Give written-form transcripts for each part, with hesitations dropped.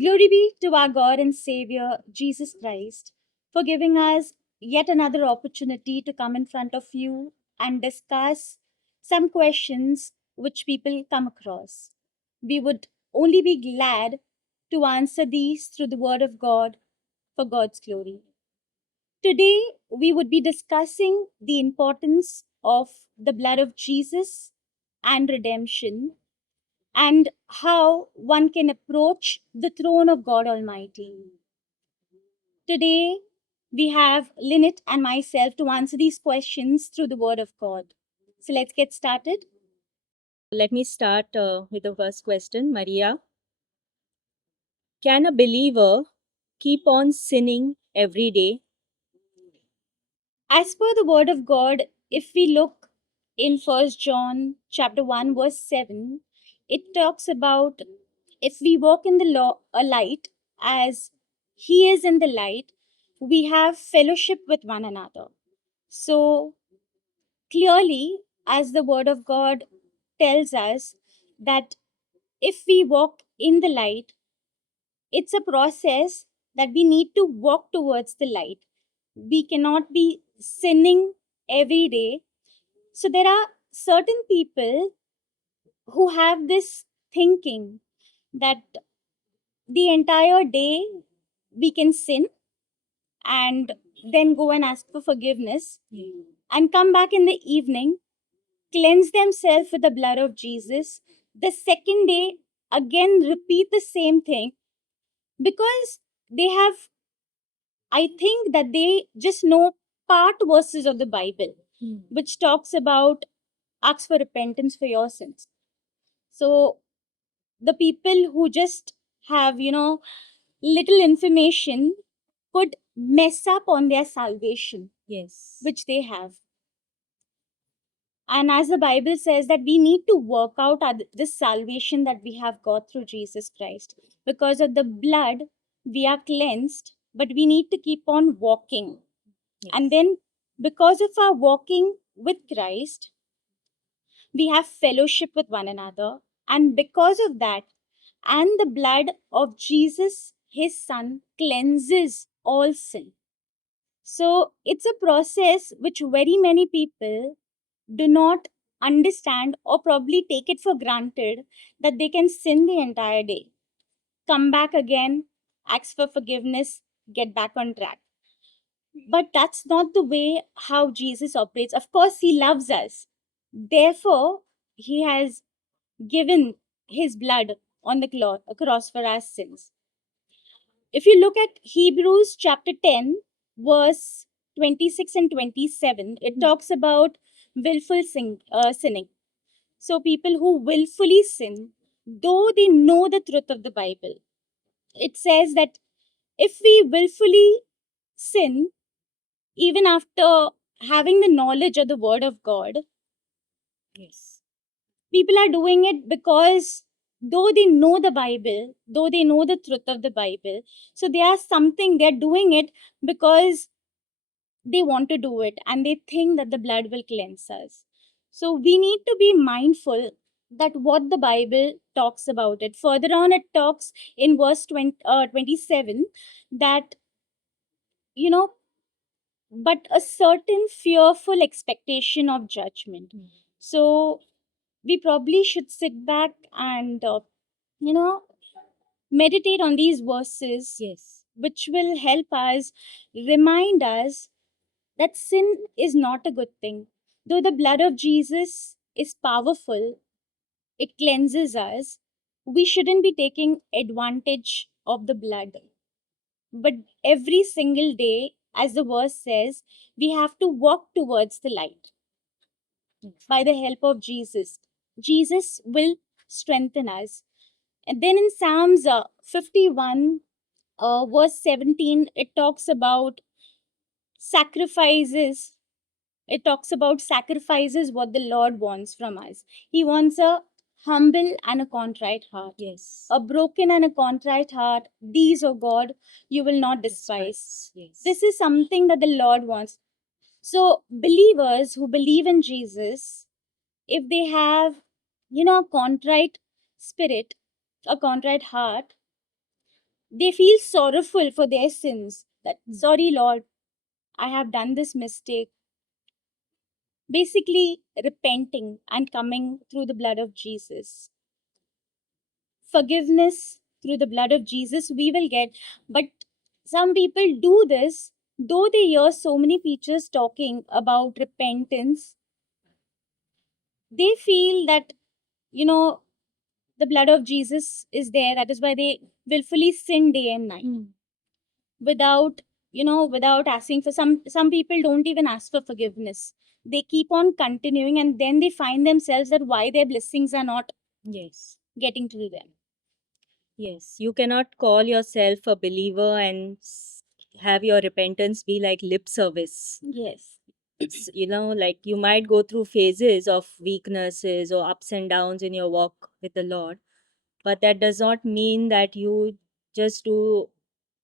Glory be to our God and Savior, Jesus Christ, for giving us yet another opportunity to come in front of you and discuss some questions which people come across. We would only be glad to answer these through the Word of God for God's glory. Today, we would be discussing the importance of the blood of Jesus and redemption and how one can approach the throne of God Almighty. Today, we have Lynette and myself to answer these questions through the Word of God. So let's get started. Let me start with the first question. Maria, can a believer keep on sinning every day? As per the Word of God, if we look in 1 John chapter 1 verse 7, it talks about if we walk in the light as he is in the light, we have fellowship with one another. So clearly, as the Word of God tells us, that if we walk in the light, it's a process that we need to walk towards the light. We cannot be sinning every day. So there are certain people who have this thinking that the entire day we can sin and then go and ask for forgiveness and come back in the evening, cleanse themselves with the blood of Jesus. The second day, again repeat the same thing because they have, I think that they just know part verses of the Bible, which talks about ask for repentance for your sins. So the people who just have, little information could mess up on their salvation, Yes. which they have. And as the Bible says, that we need to work out this salvation that we have got through Jesus Christ. Because of the blood, we are cleansed, but we need to keep on walking. Yes. And then, because of our walking with Christ, we have fellowship with one another. And because of that, and the blood of Jesus, his son, cleanses all sin. So it's a process which very many people do not understand or probably take it for granted that they can sin the entire day, come back again, ask for forgiveness, get back on track. But that's not the way how Jesus operates. Of course, he loves us. Therefore, he has given his blood on the cross for our sins. If you look at Hebrews chapter 10, verse 26 and 27, it talks about willful sinning. So, people who willfully sin, though they know the truth of the Bible, it says that if we willfully sin, even after having the knowledge of the Word of God, Yes. people are doing it because though they know the Bible, though they know the truth of the Bible, so they are something, they're doing it because they want to do it and they think that the blood will cleanse us. So we need to be mindful that what the Bible talks about it. Further on, it talks in verse 27 that, you know, but a certain fearful expectation of judgment. So we probably should sit back and, you know, meditate on these verses, Yes. which will help us, remind us that sin is not a good thing. Though the blood of Jesus is powerful, it cleanses us, we shouldn't be taking advantage of the blood. But every single day, as the verse says, we have to walk towards the light by the help of Jesus. Jesus will strengthen us. And then in Psalms 51, verse 17, it talks about sacrifices. It talks about sacrifices, what the Lord wants from us. He wants a humble and a contrite heart. Yes. A broken and a contrite heart, these, oh God, you will not despise. Yes. This is something that the Lord wants. So, believers who believe in Jesus, if they have, a contrite spirit, a contrite heart, they feel sorrowful for their sins. That, sorry, Lord, I have done this mistake. Basically, repenting and coming through the blood of Jesus. Forgiveness through the blood of Jesus, we will get. But some people do this, though they hear so many preachers talking about repentance, they feel that, you know, the blood of Jesus is there. That is why they willfully sin day and night without, without asking for some people don't even ask for forgiveness. They keep on continuing and then they find themselves that why their blessings are not Yes. getting to them. Yes. You cannot call yourself a believer and have your repentance be like lip service. Yes. It's, like you might go through phases of weaknesses or ups and downs in your walk with the Lord, but that does not mean that just do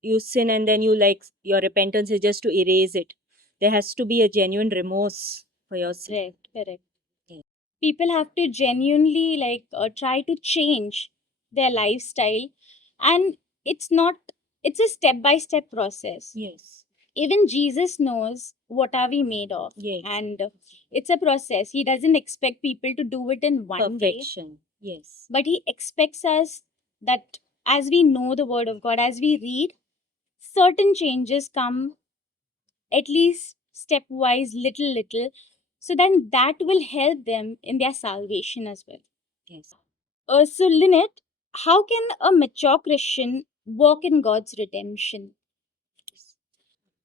you sin and then your repentance is just to erase it. There has to be a genuine remorse for your sin. Correct. Correct. Yeah. People have to genuinely try to change their lifestyle, and it's a step by step process. Yes. Even Jesus knows what are we made of. Yes. And it's a process. He doesn't expect people to do it in one day, Perfection. Yes. but he expects us that as we know the word of God, as we read, certain changes come at least stepwise, little, so then that will help them in their salvation as well. Yes. So, Lynette, how can a mature Christian walk in God's redemption?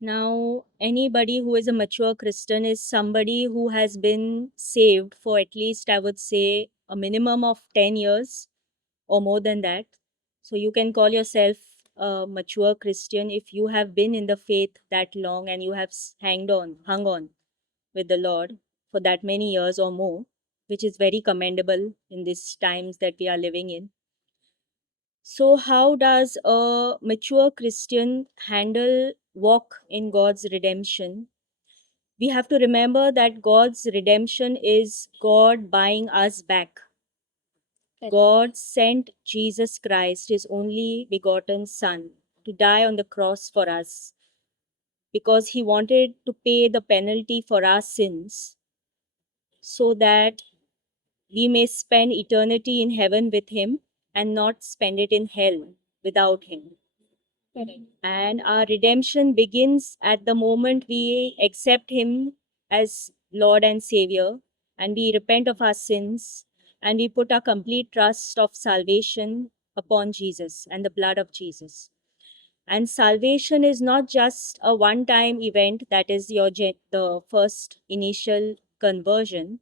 Now, anybody who is a mature Christian is somebody who has been saved for at least, I would say, a minimum of 10 years or more than that. So, you can call yourself a mature Christian if you have been in the faith that long and you have hung on with the Lord for that many years or more, which is very commendable in these times that we are living in. So, how does a mature Christian walk in God's redemption? We have to remember that God's redemption is God buying us back. God sent Jesus Christ, his only begotten Son, to die on the cross for us because he wanted to pay the penalty for our sins so that we may spend eternity in heaven with him and not spend it in hell without him. Correct. And our redemption begins at the moment we accept him as Lord and Savior and we repent of our sins and we put our complete trust of salvation upon Jesus and the blood of Jesus. And salvation is not just a one time event, that is the first initial conversion.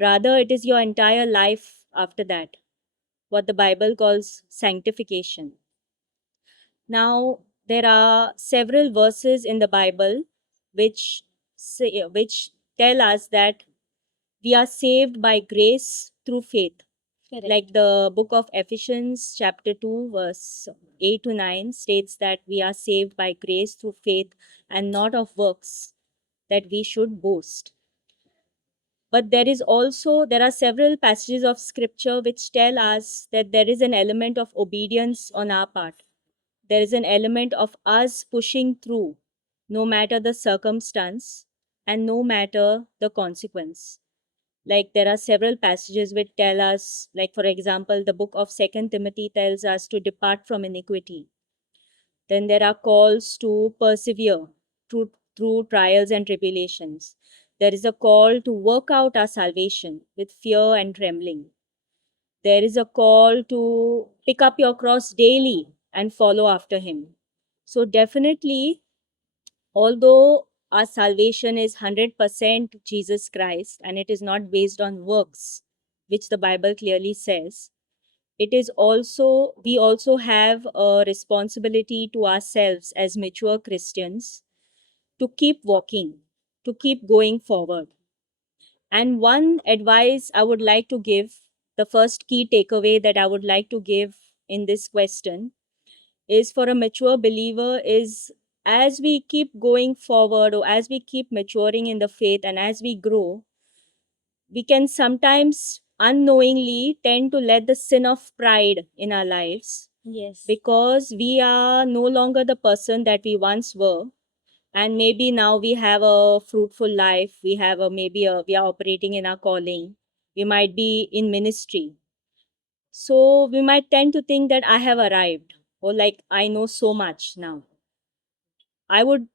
Rather, it is your entire life after that, what the Bible calls sanctification. Now, there are several verses in the Bible which tell us that we are saved by grace through faith. Correct. Like the book of Ephesians, chapter 2, verse 8 to 9 states that we are saved by grace through faith and not of works, that we should boast. But there are several passages of scripture which tell us that there is an element of obedience on our part. There is an element of us pushing through, no matter the circumstance and no matter the consequence. Like there are several passages which tell us, like for example, the book of Second Timothy tells us to depart from iniquity. Then there are calls to persevere through trials and tribulations. There is a call to work out our salvation with fear and trembling. There is a call to pick up your cross daily and follow after him. So, definitely, although our salvation is 100% Jesus Christ and it is not based on works, which the Bible clearly says, we also have a responsibility to ourselves as mature Christians to keep walking, to keep going forward. And one advice I would like to give, the first key takeaway that I would like to give in this question is for a mature believer is as we keep going forward or as we keep maturing in the faith and as we grow, we can sometimes unknowingly tend to let the sin of pride in our lives Yes. Because we are no longer the person that we once were. And maybe now we have a fruitful life. We have we are operating in our calling. We might be in ministry. So we might tend to think that I have arrived, or like I know so much now. I would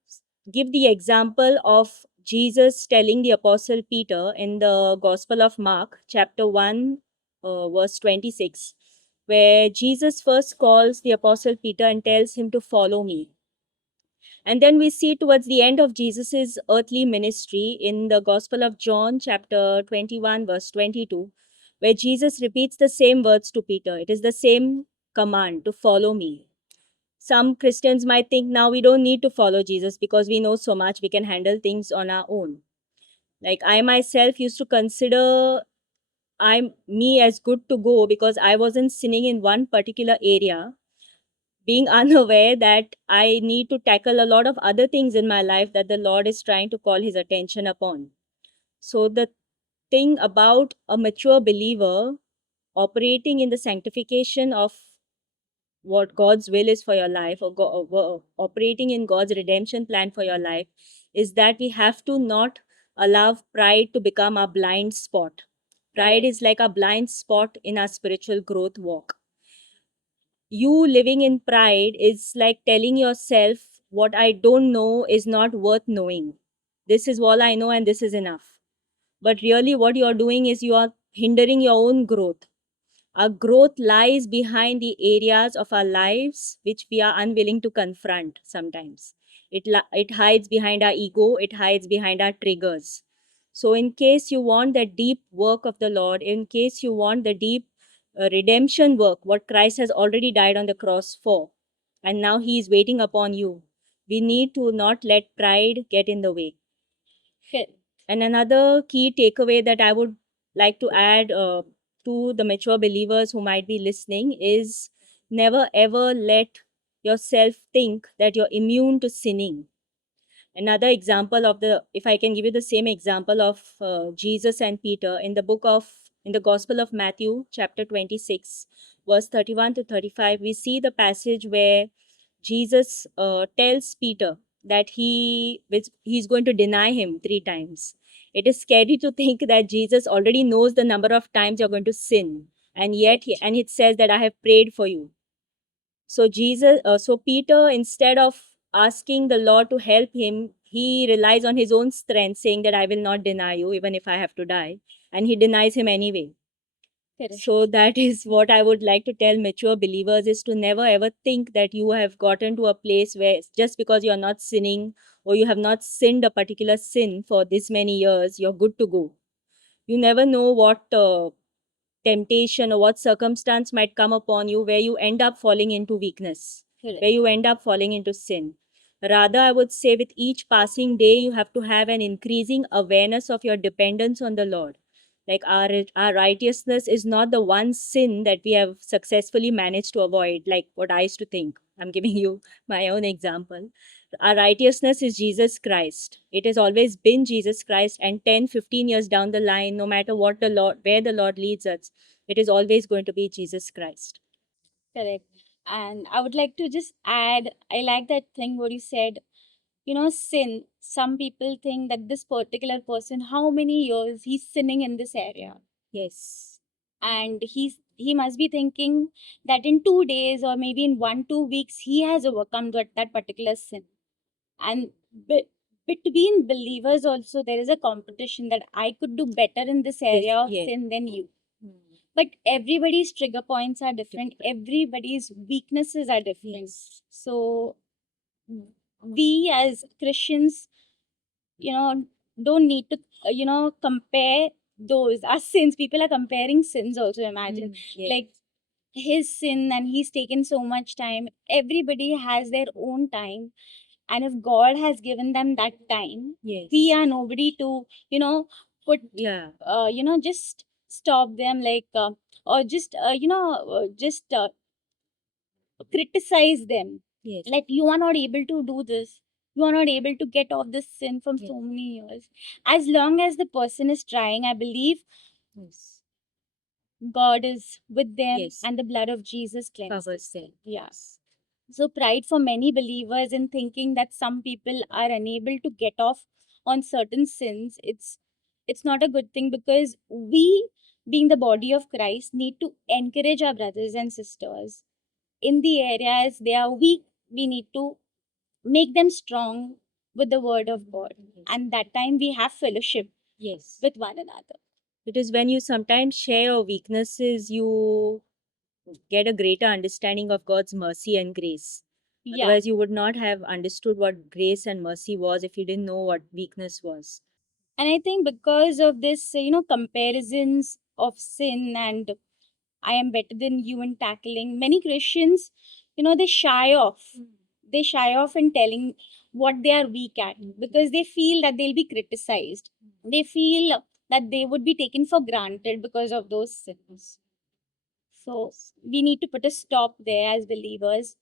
give the example of Jesus telling the Apostle Peter in the Gospel of Mark, chapter 1, verse 26, where Jesus first calls the Apostle Peter and tells him to follow me. And then we see towards the end of Jesus's earthly ministry in the Gospel of John, chapter 21, verse 22, where Jesus repeats the same words to Peter. It is the same command to follow me. Some Christians might think now we don't need to follow Jesus because we know so much, we can handle things on our own. Like I myself used to consider I'm me as good to go because I wasn't sinning in one particular area, being unaware that I need to tackle a lot of other things in my life that the Lord is trying to call his attention upon. So the thing about a mature believer operating in the sanctification of what God's will is for your life, or operating in God's redemption plan for your life, is that we have to not allow pride to become our blind spot. Pride is like a blind spot in our spiritual growth walk. You living in pride is like telling yourself, what I don't know is not worth knowing. This is all I know and this is enough. But really, what you are doing is you are hindering your own growth. Our growth lies behind the areas of our lives which we are unwilling to confront sometimes. It hides behind our ego, it hides behind our triggers. So, in case you want that deep work of the Lord, in case you want the deep redemption work, what Christ has already died on the cross for, and now He is waiting upon you, we need to not let pride get in the way. And another key takeaway that I would like to add to the mature believers who might be listening is never ever let yourself think that you're immune to sinning. Another example of the, if I can give you the same example of Jesus and Peter in the Gospel of Matthew, chapter 26, verse 31 to 35, we see the passage where Jesus tells Peter that he's going to deny him 3 times. It is scary to think that Jesus already knows the number of times you're going to sin, and yet and it says that I have prayed for you. So Peter, instead of asking the Lord to help him, he relies on his own strength, saying that I will not deny you, even if I have to die, and he denies him anyway. Correct. So that is what I would like to tell mature believers, is to never ever think that you have gotten to a place where just because you are not sinning or you have not sinned a particular sin for this many years, you're good to go. You never know what temptation or what circumstance might come upon you where you end up falling into weakness. Correct. Where you end up falling into sin. Rather, I would say with each passing day, you have to have an increasing awareness of your dependence on the Lord. Like our righteousness is not the one sin that we have successfully managed to avoid, like what I used to think. I'm giving you my own example. Our righteousness is Jesus Christ. It has always been Jesus Christ, and 10, 15 years down the line, no matter what the Lord, where the Lord leads us, it is always going to be Jesus Christ. Correct. And I would like to just add, I like that thing what you said. Sin. Some people think that this particular person, how many years he's sinning in this area. Yes. And he must be thinking that in 2 days or maybe in 1 2 weeks he has overcome that particular sin. And between believers also there is a competition that I could do better in this area of Yes. sin than you. But everybody's trigger points are different, everybody's weaknesses are different. Yes. So we as Christians, don't need to compare those our sins. People are comparing sins also, imagine. Yes. Like his sin, and he's taken so much time. Everybody has their own time, and if God has given them that time, Yes. we are nobody to put Yeah. just stop them, like or just just criticize them. Yes. Like, you are not able to do this, you are not able to get off this sin from Yes. so many years. As long as the person is trying, I believe Yes. God is with them, Yes. and the blood of Jesus Covers cleanses. them. Yeah. So pride for many believers in thinking that some people are unable to get off on certain sins, it's not a good thing, because we, being the body of Christ, need to encourage our brothers and sisters in the areas they are weak. We need to make them strong with the word of God. Yes. And that time we have fellowship Yes. with one another. Because when you sometimes share your weaknesses, you get a greater understanding of God's mercy and grace. Yeah. Otherwise, you would not have understood what grace and mercy was if you didn't know what weakness was. And I think because of this, comparisons of sin and I am better than you in tackling, many Christians, they shy off. They shy off in telling what they are weak at, because they feel that they'll be criticized. They feel that they would be taken for granted because of those sins. So we need to put a stop there as believers.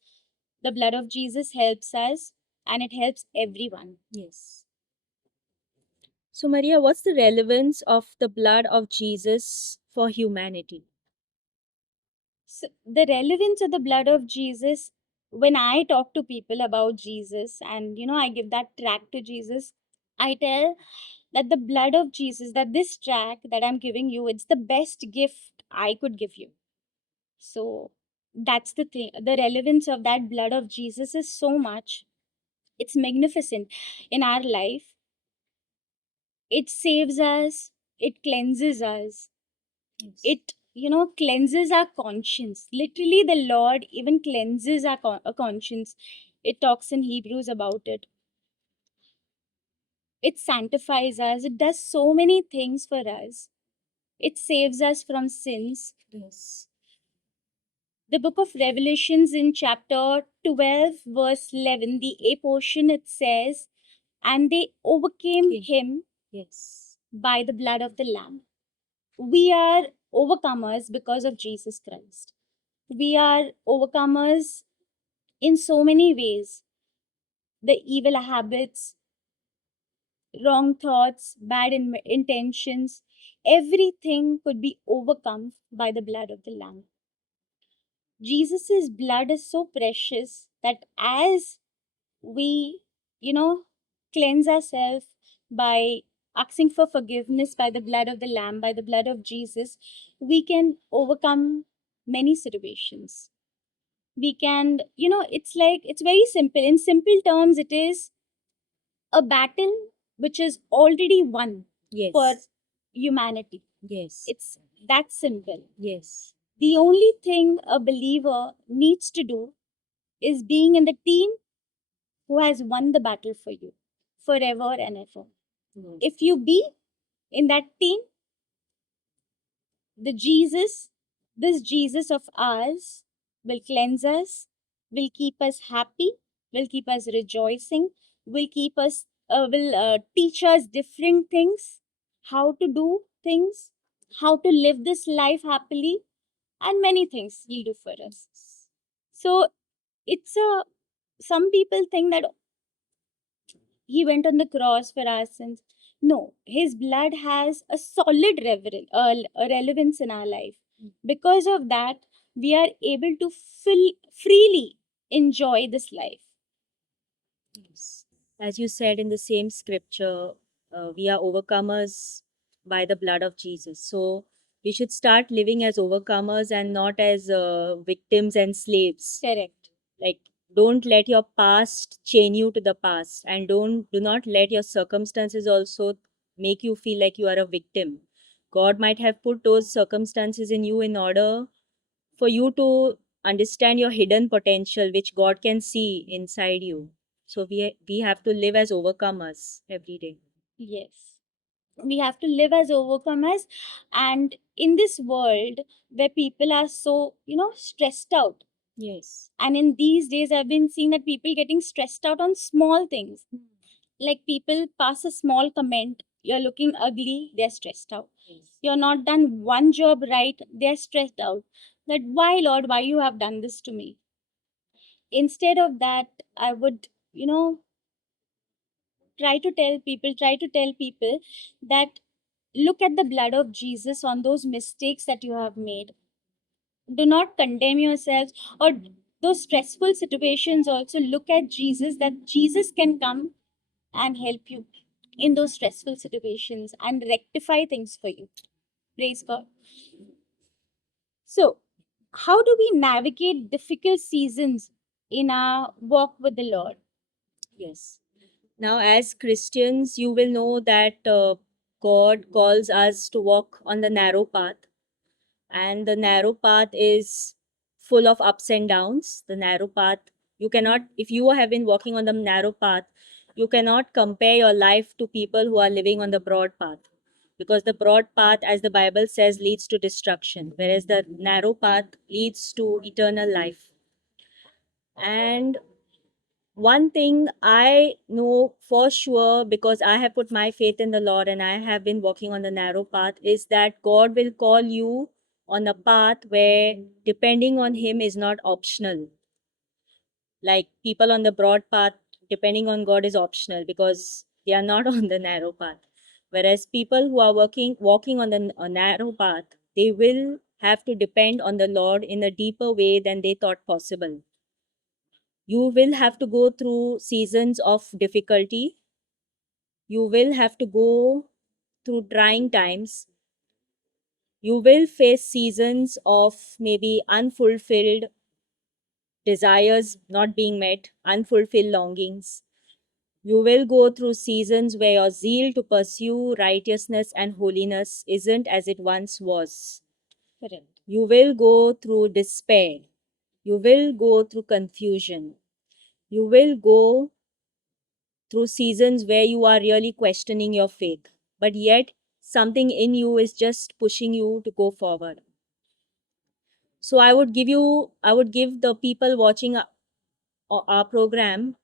The blood of Jesus helps us, and it helps everyone. Yes. So, Maria, what's the relevance of the blood of Jesus for humanity? So the relevance of the blood of Jesus, when I talk to people about Jesus and I give that track to Jesus, I tell that the blood of Jesus, that this track that I'm giving you, it's the best gift I could give you. So that's the thing. The relevance of that blood of Jesus is so much. It's magnificent in our life. It saves us, it cleanses us, Yes. it cleanses our conscience. Literally, the Lord even cleanses our conscience. It talks in Hebrews about it. It sanctifies us. It does so many things for us. It saves us from sins. Yes. The book of Revelations in chapter 12 verse 11, the A portion, it says, and they overcame him Yes. by the blood of the Lamb. We are overcomers because of Jesus Christ. We are overcomers in so many ways. The evil habits, wrong thoughts, bad intentions, everything could be overcome by the blood of the Lamb. Jesus' blood is so precious that as we, cleanse ourselves by asking for forgiveness by the blood of the Lamb, by the blood of Jesus, we can overcome many situations. We can, it's very simple. In simple terms, it is a battle which is already won for Yes. humanity. Yes. It's that simple. Yes. The only thing a believer needs to do is being in the team who has won the battle for you forever and ever. Yes. If you be in that team, the Jesus, this Jesus of ours will cleanse us, will keep us happy, will keep us rejoicing, will keep us, will teach us different things, how to do things, how to live this life happily, and many things he'll do for us. So it's a, some people think that he went on the cross for our sins. No, his blood has a solid relevance in our life. Because of that, we are able to freely enjoy this life. Yes. As you said in the same scripture, we are overcomers by the blood of Jesus. So we should start living as overcomers and not as victims and slaves. Correct. Like, don't let your past chain you to the past, and do not let your circumstances also make you feel like you are a victim. God might have put those circumstances in you in order for you to understand your hidden potential, which God can see inside you. So we have to live as overcomers every day. Yes. We have to live as overcomers. And in this world where people are so, stressed out, Yes. and in these days, I've been seeing that people getting stressed out on small things. Like people pass a small comment, you're looking ugly, they're stressed out. Yes. You're not done one job right, they're stressed out. That why, Lord, why you have done this to me? Instead of that, I would, try to tell people that look at the blood of Jesus on those mistakes that you have made. Do not condemn yourselves, or those stressful situations. Also, look at Jesus, that Jesus can come and help you in those stressful situations and rectify things for you. Praise God. So, how do we navigate difficult seasons in our walk with the Lord? Yes. Now, as Christians, you will know that God calls us to walk on the narrow path, and the narrow path is full of ups and downs. The narrow path, you cannot, if you have been walking on the narrow path, you cannot compare your life to people who are living on the broad path, because the broad path, as the Bible says, leads to destruction, whereas the narrow path leads to eternal life. And one thing I know for sure, because I have put my faith in the Lord and I have been walking on the narrow path, is that God will call you on a path where depending on Him is not optional. Like people on the broad path, depending on God is optional because they are not on the narrow path. Whereas people who are walking on the narrow path, they will have to depend on the Lord in a deeper way than they thought possible. You will have to go through seasons of difficulty. You will have to go through trying times. You will face seasons of maybe unfulfilled desires not being met, unfulfilled longings. You will go through seasons where your zeal to pursue righteousness and holiness isn't as it once was. Correct. You will go through despair. You will go through confusion. You will go through seasons where you are really questioning your faith, but yet something in you is just pushing you to go forward. So I would give the people watching our program,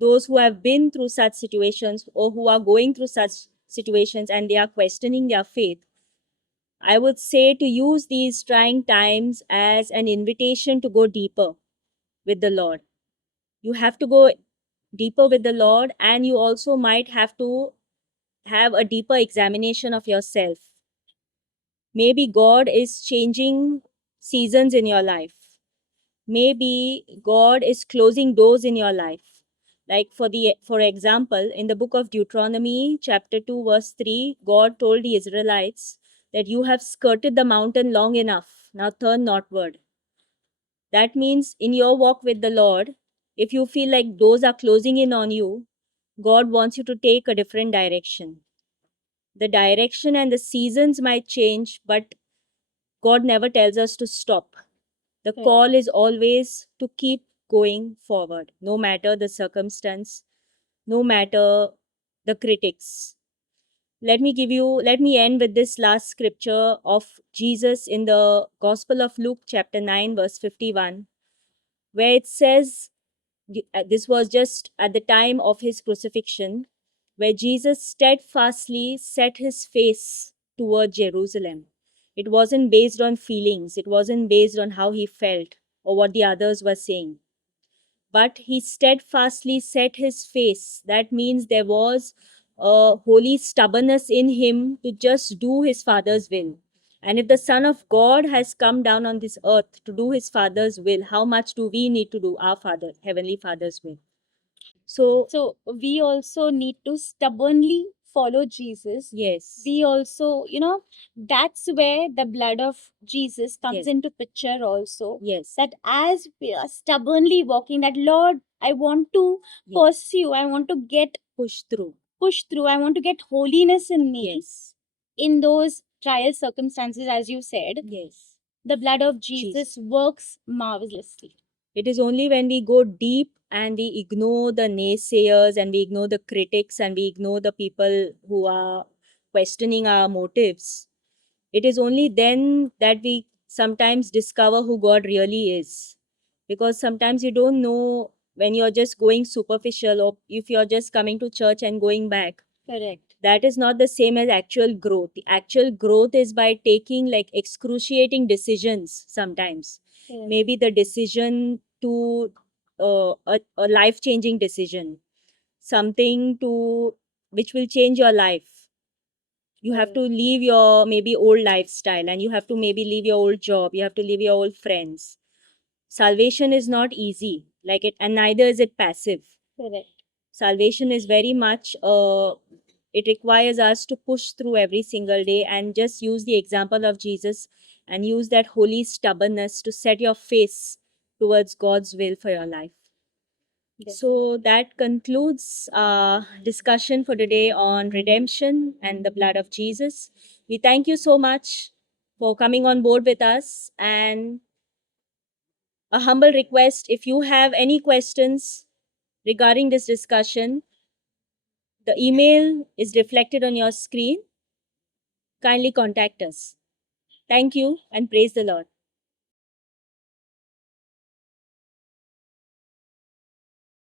those who have been through such situations or who are going through such situations and they are questioning their faith, I would say to use these trying times as an invitation to go deeper with the Lord. You have to go deeper with the Lord, and you also might have to have a deeper examination of yourself. Maybe God is changing seasons in your life. Maybe God is closing doors in your life. Like for example, in the book of Deuteronomy, chapter 2, verse 3, God told the Israelites that you have skirted the mountain long enough. Now turn northward. That means in your walk with the Lord, if you feel like doors are closing in on you, God wants you to take a different direction. The direction and the seasons might change, but God never tells us to stop. The Correct. call is always to keep going forward, no matter the circumstance, no matter the critics. Let me end with this last scripture of Jesus in the Gospel of Luke, chapter 9, verse 51, where it says, this was just at the time of his crucifixion, where Jesus steadfastly set his face toward Jerusalem. It wasn't based on feelings, it wasn't based on how he felt or what the others were saying, but he steadfastly set his face. That means there was a holy stubbornness in him to just do his Father's will. And if the Son of God has come down on this earth to do his Father's will, how much do we need to do our Father, Heavenly Father's will? So, We also need to stubbornly follow Jesus. yes, We also, that's where the blood of Jesus comes yes, into picture also. yes, That as we are stubbornly walking, that Lord, I want to yes, pursue, I want to get push through. push through, I want to get holiness in me. Yes, In those trial circumstances, as you said, yes. the blood of Jesus. Jesus works marvelously. It is only when we go deep and we ignore the naysayers and we ignore the critics and we ignore the people who are questioning our motives. It is only then that we sometimes discover who God really is. Because sometimes you don't know when you're just going superficial or if you're just coming to church and going back. Correct. That is not the same as actual growth. The actual growth is by taking like excruciating decisions sometimes. Correct. Maybe the decision to a life changing decision, something to which will change your life. You have to leave your maybe old lifestyle, and you have to maybe leave your old job. You have to leave your old friends. Salvation is not easy, like it, and neither is it passive. Correct. Salvation is very much it requires us to push through every single day and just use the example of Jesus and use that holy stubbornness to set your face towards God's will for your life. Yes. So that concludes our discussion for today on redemption and the blood of Jesus. We thank you so much for coming on board with us, and a humble request, if you have any questions regarding this discussion, the email is reflected on your screen. Kindly contact us. Thank you and praise the Lord.